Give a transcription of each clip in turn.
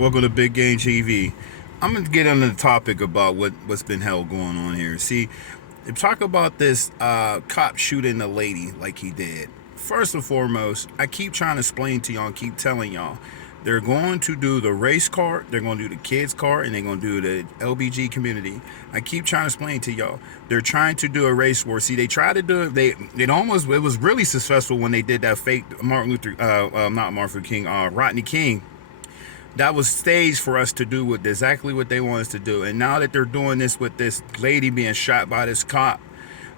Welcome to Big Game TV. I'm gonna get on the topic about what's been hell going on here. See, talk about this cop shooting the lady like he did. First and foremost, I keep trying to explain to y'all, and keep telling y'all, they're going to do the race card, they're going to do the kids card, and they're going to do the LBG community. I keep trying to explain to y'all, they're trying to do a race war. See, they tried to do it. It was really successful when they did that fake not Martin Luther King, Rodney King. That was staged for us to do exactly what they want us to do. And now that they're doing this with this lady being shot by this cop,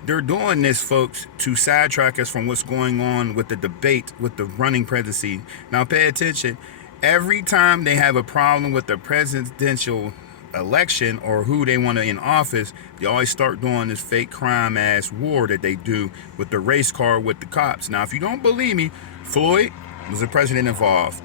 they're doing this, folks, to sidetrack us from what's going on with the debate with the running presidency. Now, pay attention. Every time they have a problem with the presidential election or who they want to in office, they always start doing this fake crime ass war that they do with the race car with the cops. Now, if you don't believe me, Floyd was the president involved.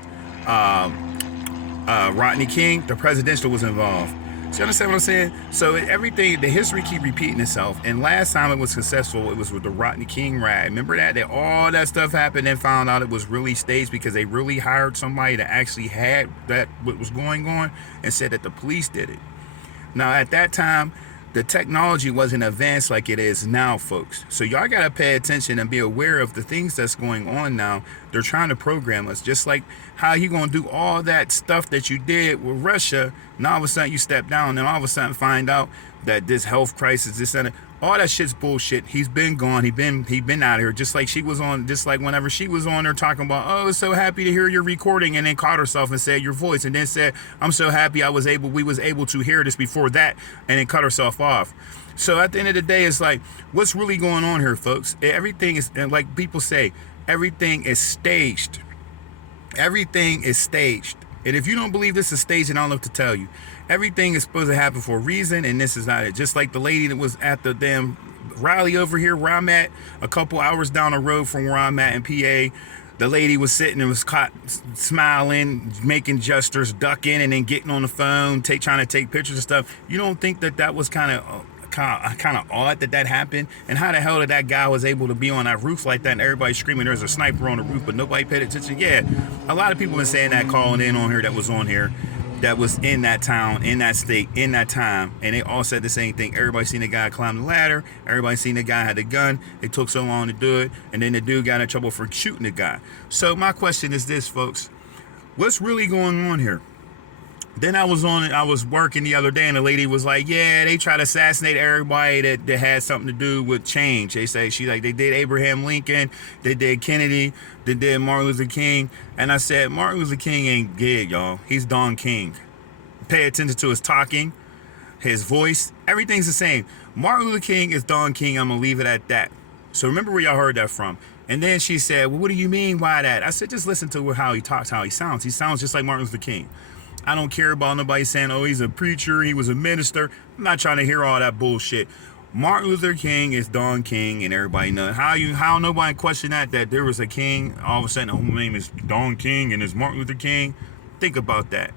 Rodney King, the presidential was involved. So you understand what I'm saying? So everything, the history keep repeating itself. And last time it was successful, it was with the Rodney King ride. Remember that all that stuff happened and found out it was really staged because they really hired somebody that actually had that what was going on and said that the police did it. Now at that time, the technology wasn't advanced like it is now, folks. So y'all gotta pay attention and be aware of the things that's going on now. They're trying to program us, just like how you gonna do all that stuff that you did with Russia. Now all of a sudden you step down, and all of a sudden find out that this health crisis, this and that, all that shit's bullshit. He's been gone. He been out of here. Just like she was on. Just like whenever she was on there talking about, oh, so happy to hear your recording, and then caught herself and said your voice, and then said, I'm so happy we was able to hear this before that, and then cut herself off. So at the end of the day, it's like, what's really going on here, folks? Everything is, and like people say, everything is staged. Everything is staged. And if you don't believe this is staged, then I don't know what to tell you. Everything is supposed to happen for a reason, and this is not it. Just like the lady that was at the damn rally over here where I'm at, a couple hours down the road from where I'm at in PA, the lady was sitting and was caught smiling, making gestures, ducking, and then getting on the phone, trying to take pictures and stuff. You don't think that was kind of odd that happened? And how the hell did that guy was able to be on that roof like that and everybody screaming there's a sniper on the roof, but nobody paid attention? Yeah, a lot of people been saying that, calling in on here, that was on here, that was in that town, in that state, in that time, and they all said the same thing. Everybody seen the guy climb the ladder, everybody seen the guy had the gun, it took so long to do it, and then the dude got in trouble for shooting the guy. So my question is this, folks, what's really going on here? Then I was working the other day, and the lady was like, yeah, they try to assassinate everybody that had something to do with change. They say, they did Abraham Lincoln, they did Kennedy, they did Martin Luther King. And I said, Martin Luther King ain't dead, y'all. He's Don King. Pay attention to his talking, his voice, everything's the same. Martin Luther King is Don King. I'm gonna leave it at that. So remember where y'all heard that from. And then she said, well, what do you mean by that? I said, just listen to how he talks, how he sounds. He sounds just like Martin Luther King. I don't care about nobody saying, oh, he's a preacher, he was a minister. I'm not trying to hear all that bullshit. Martin Luther King is Don King, and everybody knows. How nobody question that there was a king, all of a sudden, oh, my name is Don King, and it's Martin Luther King? Think about that.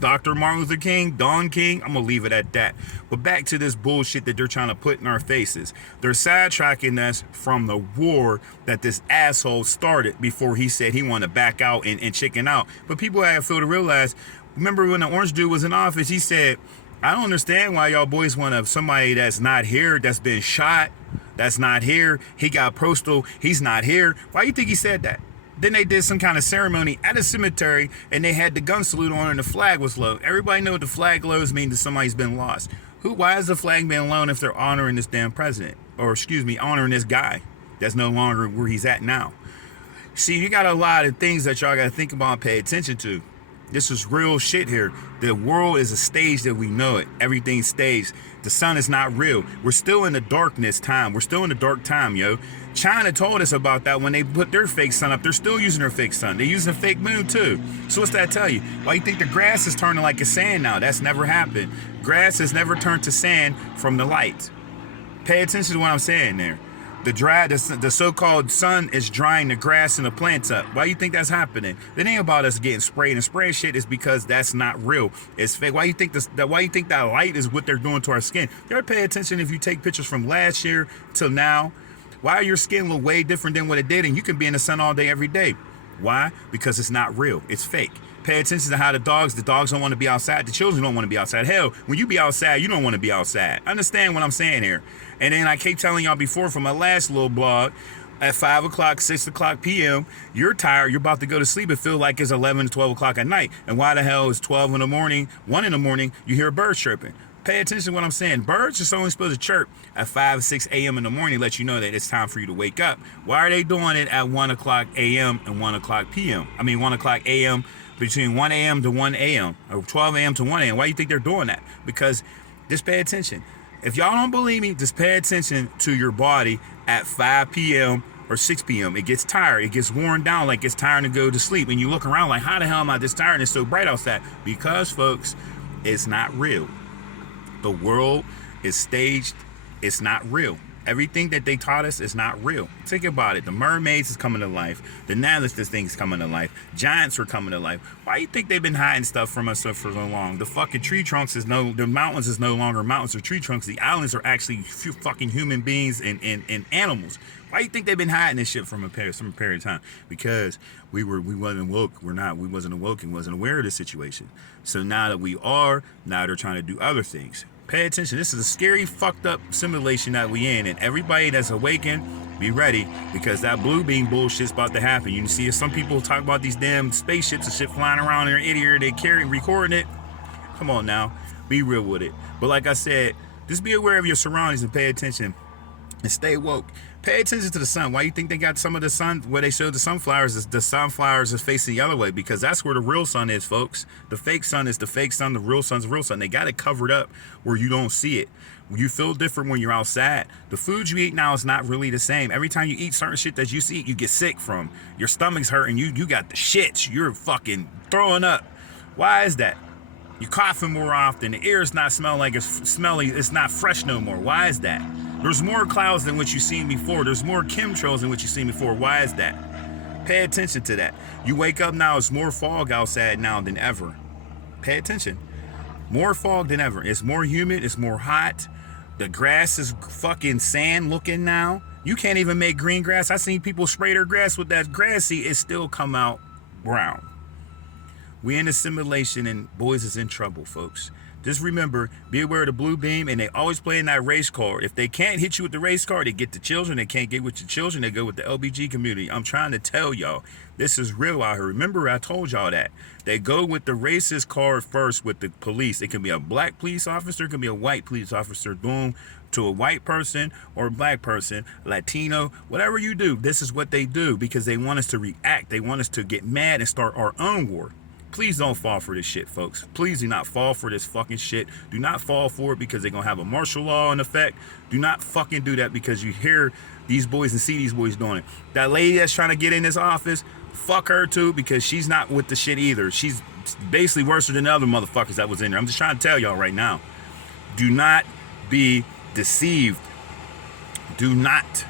Dr. Martin Luther King, Don King, I'm going to leave it at that. But back to this bullshit that they're trying to put in our faces. They're sidetracking us from the war that this asshole started before he said he wanted to back out and chicken out. But people have to realize, remember when the orange dude was in office, he said, I don't understand why y'all boys want somebody that's not here, that's been shot, that's not here. He got postal, he's not here. Why do you think he said that? Then they did some kind of ceremony at a cemetery, and they had the gun salute on, and the flag was low. Everybody know what the flag lows mean that somebody's been lost. Why is the flag being low if they're honoring this damn president? Or excuse me, honoring this guy that's no longer where he's at now? See, you got a lot of things that y'all got to think about and pay attention to. This is real shit here. The world is a stage that we know it. Everything's staged. The sun is not real. We're still in the darkness time. We're still in the dark time, yo. China told us about that when they put their fake sun up. They're still using their fake sun. They're using a fake moon too. So what's that tell you? Why you think the grass is turning like a sand now? That's never happened. Grass has never turned to sand from the light. Pay attention to what I'm saying there. The so-called sun is drying the grass and the plants up. Why do you think that's happening? It ain't about us getting sprayed, and spraying shit is because that's not real. It's fake. Why do you think why you think that light is what they're doing to our skin? You ever pay attention if you take pictures from last year till now? Why your skin look way different than what it did, and you can be in the sun all day, every day? Why? Because it's not real. It's fake. Pay attention to how the dogs don't want to be outside. The children don't want to be outside. Hell, when you be outside, you don't want to be outside. Understand what I'm saying here. And then I keep telling y'all before from my last little blog, at 5 o'clock, 6 o'clock p.m., you're tired, you're about to go to sleep. It feels like it's 11 to 12 o'clock at night. And why the hell is 12 in the morning, 1 in the morning, you hear a bird chirping? Pay attention to what I'm saying. Birds are only supposed to chirp at 5, 6 a.m. in the morning, let you know that it's time for you to wake up. Why are they doing it at 1 o'clock a.m. and 1 o'clock p.m.? 1 o'clock a.m. between 1 a.m. to 1 a.m. or 12 a.m. to 1 a.m. Why do you think they're doing that? Because just pay attention. If y'all don't believe me, just pay attention to your body at 5 p.m. or 6 p.m. It gets tired. It gets worn down like it's tiring to go to sleep. And you look around like, how the hell am I this tired and it's so bright outside? Because, folks, it's not real. The world is staged. It's not real. Everything that they taught us is not real. Think about it. The mermaids is coming to life. The Nanistas thing's coming to life. Giants are coming to life. Why do you think they've been hiding stuff from us for so long? The fucking tree trunks the mountains is no longer mountains or tree trunks. The islands are actually fucking human beings and animals. Why do you think they've been hiding this shit from some period of time? Because we wasn't woke. We wasn't awoke and wasn't aware of the situation. So now that we are, now they're trying to do other things. Pay attention. This is a scary, fucked up simulation that we in, and everybody that's awakened, be ready, because that blue beam bullshit's about to happen. You can see some people talk about these damn spaceships and shit flying around in their idiot, they recording it. Come on now, be real with it. But like I said, just be aware of your surroundings and pay attention and stay woke. Pay attention to the sun. Why you think they got some of the sun where they showed the sunflowers? The sunflowers is facing the other way, because that's where the real sun is, folks. The fake sun is the fake sun. The real sun's the real sun. They got it covered up where you don't see it. You feel different when you're outside. The food you eat now is not really the same. Every time you eat certain shit that you eat, you get sick from. Your stomach's hurting. You got the shits. You're fucking throwing up. Why is that? You're coughing more often. The air is not smelling like it's smelly. It's not fresh no more. Why is that? There's more clouds than what you've seen before. There's more chemtrails than what you've seen before. Why is that? Pay attention to that. You wake up now, it's more fog outside now than ever. Pay attention. More fog than ever. It's more humid. It's more hot. The grass is fucking sand looking now. You can't even make green grass. I seen people spray their grass with that grass seed. It still come out brown. We in a simulation and boys is in trouble, folks. Just remember, be aware of the blue beam, and they always play in that race card. If they can't hit you with the race card, they get the children. They can't get with the children, they go with the LBG community. I'm trying to tell y'all, this is real out here. Remember, I told y'all that. They go with the racist card first with the police. It can be a black police officer, it can be a white police officer. Boom, to a white person or a black person, Latino, whatever you do, this is what they do because they want us to react. They want us to get mad and start our own war. Please don't fall for this shit, folks. Please do not fall for this fucking shit. Do not fall for it because they're going to have a martial law in effect. Do not fucking do that because you hear these boys and see these boys doing it. That lady that's trying to get in this office, fuck her too, because she's not with the shit either. She's basically worse than the other motherfuckers that was in there. I'm just trying to tell y'all right now. Do not be deceived. Do not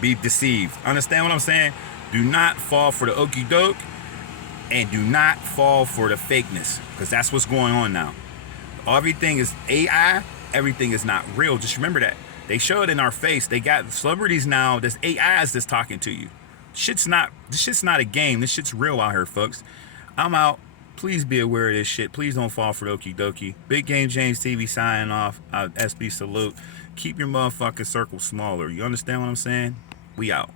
be deceived. Understand what I'm saying? Do not fall for the okie doke. And do not fall for the fakeness, because that's what's going on now. Everything is AI. Everything is not real. Just remember that. They show it in our face. They got celebrities now. There's AIs that's talking to you. This shit's not a game. This shit's real out here, folks. I'm out. Please be aware of this shit. Please don't fall for the okie dokie. Big Game James TV signing off. SB salute. Keep your motherfucking circle smaller. You understand what I'm saying? We out.